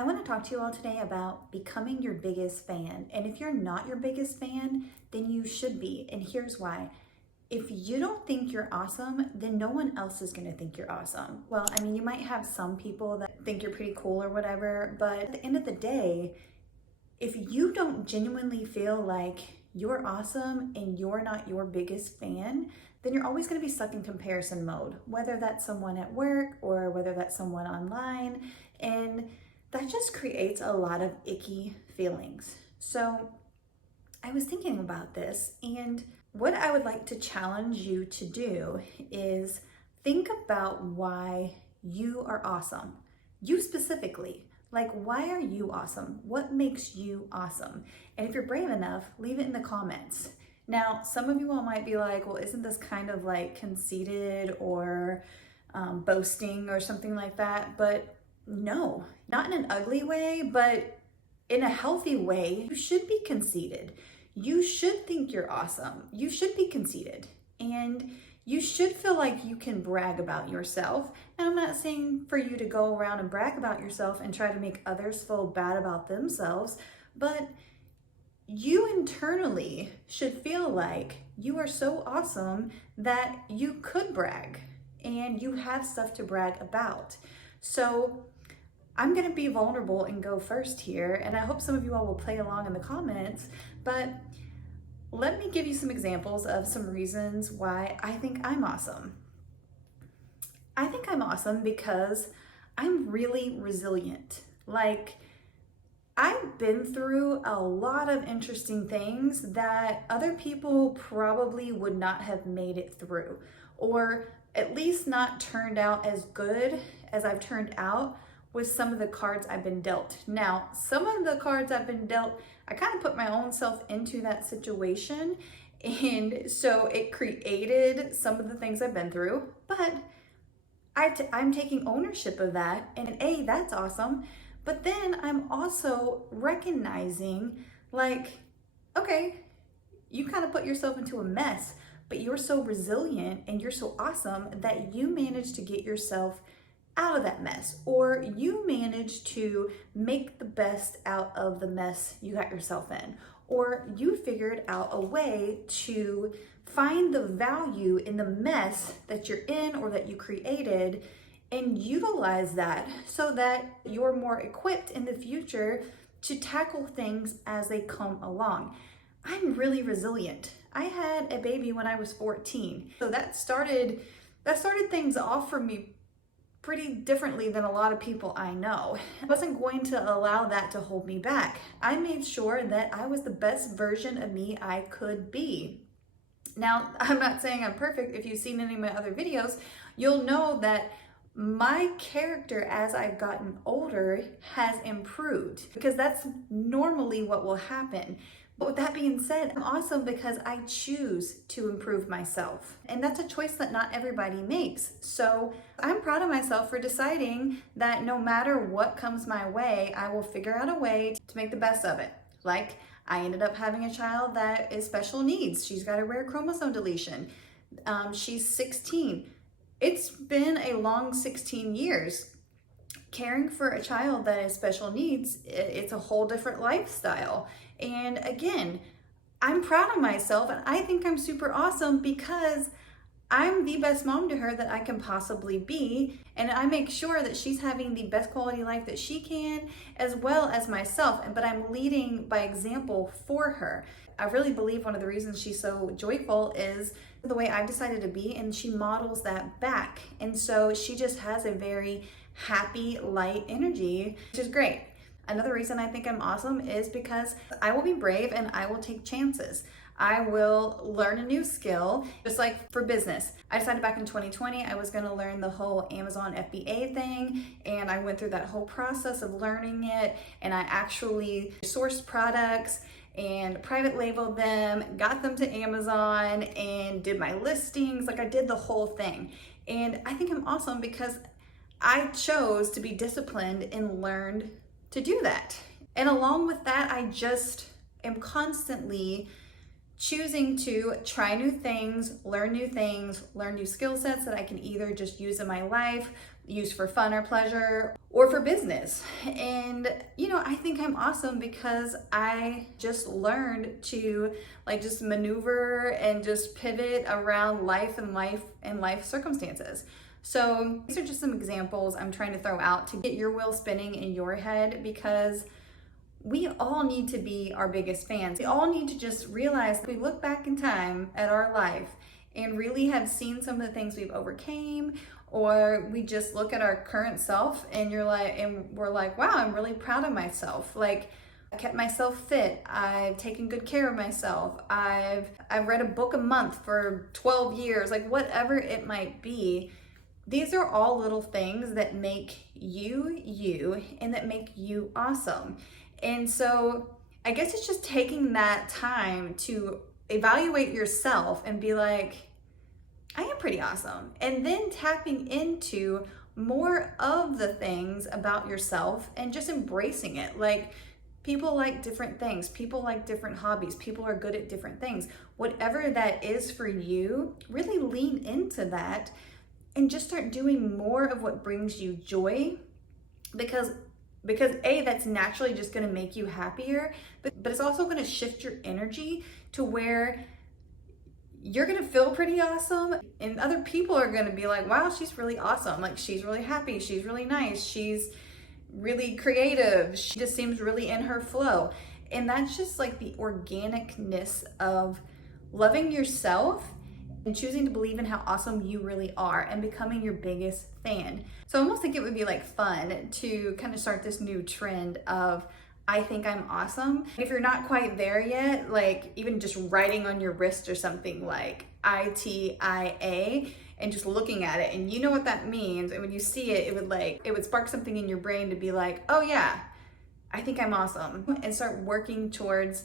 I want to talk to you all today about becoming your biggest fan. And if you're not your biggest fan, then you should be. And here's why. If you don't think you're awesome, then no one else is going to think you're awesome. Well, I mean, you might have some people that think you're pretty cool or whatever, but at the end of the day, if you don't genuinely feel like you're awesome and you're not your biggest fan, then you're always going to be stuck in comparison mode, whether that's someone at work or whether that's someone online. And that just creates a lot of icky feelings. So I was thinking about this, and what I would like to challenge you to do is think about why you are awesome. You specifically. Like, why are you awesome? What makes you awesome? And if you're brave enough, leave it in the comments. Now, some of you all might be like, well, isn't this kind of like conceited or boasting or something like that? But no, not in an ugly way, but in a healthy way. You should be conceited. You should think you're awesome. You should be conceited. And you should feel like you can brag about yourself. And I'm not saying for you to go around and brag about yourself and try to make others feel bad about themselves, but you internally should feel like you are so awesome that you could brag and you have stuff to brag about. So I'm gonna be vulnerable and go first here, and I hope some of you all will play along in the comments, but let me give you some examples of some reasons why I think I'm awesome. I think I'm awesome because I'm really resilient. Like, I've been through a lot of interesting things that other people probably would not have made it through, or at least not turned out as good as I've turned out with some of the cards I've been dealt. Now, some of the cards I've been dealt, I kind of put my own self into that situation, and so it created some of the things I've been through, but I'm taking ownership of that, and A, that's awesome, but then I'm also recognizing, like, okay, you kind of put yourself into a mess, but you're so resilient and you're so awesome that you managed to get yourself out of that mess, or you managed to make the best out of the mess you got yourself in, or you figured out a way to find the value in the mess that you're in or that you created and utilize that so that you're more equipped in the future to tackle things as they come along. I'm really resilient. I had a baby when I was 14, so that started things off for me pretty differently than a lot of people I know. I wasn't going to allow that to hold me back. I made sure that I was the best version of me I could be. Now, I'm not saying I'm perfect. If you've seen any of my other videos, you'll know that my character as I've gotten older has improved, because that's normally what will happen. But with that being said, I'm awesome because I choose to improve myself. And that's a choice that not everybody makes. So I'm proud of myself for deciding that no matter what comes my way, I will figure out a way to make the best of it. Like, I ended up having a child that is special needs. She's got a rare chromosome deletion. She's 16. It's been a long 16 years. Caring for a child that is special needs, it's a whole different lifestyle. And again, I'm proud of myself and I think I'm super awesome because I'm the best mom to her that I can possibly be. And I make sure that she's having the best quality life that she can, as well as myself. But I'm leading by example for her. I really believe one of the reasons she's so joyful is the way I've decided to be, and she models that back. And so she just has a very happy, light energy, which is great. Another reason I think I'm awesome is because I will be brave and I will take chances. I will learn a new skill, just like for business. I decided back in 2020 I was gonna learn the whole Amazon FBA thing, and I went through that whole process of learning it, and I actually sourced products and private labeled them, got them to Amazon, and did my listings. Like, I did the whole thing. And I think I'm awesome because I chose to be disciplined and learned to do that. And along with that, I just am constantly choosing to try new things, learn new skill sets that I can either just use in my life, used for fun or pleasure or for business. And you know, I think I'm awesome because I just learned to like just maneuver and just pivot around life and life circumstances. So these are just some examples I'm trying to throw out to get your wheel spinning in your head, because we all need to be our biggest fans. We all need to just realize we look back in time at our life and really have seen some of the things we've overcame, or we just look at our current self and we're like, wow, I'm really proud of myself. Like, I kept myself fit. I've taken good care of myself. I've read a book a month for 12 years, like whatever it might be. These are all little things that make you you and that make you awesome. And so I guess it's just taking that time to evaluate yourself and be like, I am pretty awesome. And then tapping into more of the things about yourself and just embracing it. Like, people like different things. People like different hobbies. People are good at different things. Whatever that is for you, really lean into that and just start doing more of what brings you joy, because A, that's naturally just going to make you happier, but it's also going to shift your energy to where you're going to feel pretty awesome, and other people are going to be like, wow, she's really awesome. Like, she's really happy. She's really nice. She's really creative. She just seems really in her flow. And that's just like the organicness of loving yourself and choosing to believe in how awesome you really are and becoming your biggest fan. So I almost think it would be like fun to kind of start this new trend of, I think I'm awesome. If you're not quite there yet, like even just writing on your wrist or something like ITIA and just looking at it, and you know what that means. And when you see it, it would spark something in your brain to be like, oh yeah, I think I'm awesome. And start working towards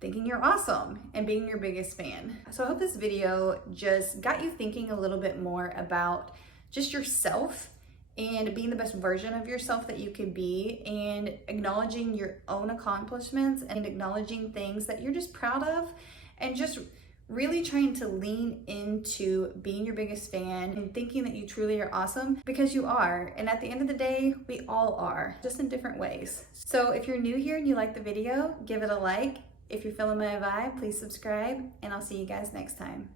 thinking you're awesome and being your biggest fan. So I hope this video just got you thinking a little bit more about just yourself and being the best version of yourself that you can be, and acknowledging your own accomplishments and acknowledging things that you're just proud of, and just really trying to lean into being your biggest fan and thinking that you truly are awesome, because you are. And at the end of the day, we all are, just in different ways. So if you're new here and you like the video, give it a like. If you're feeling my vibe, please subscribe, and I'll see you guys next time.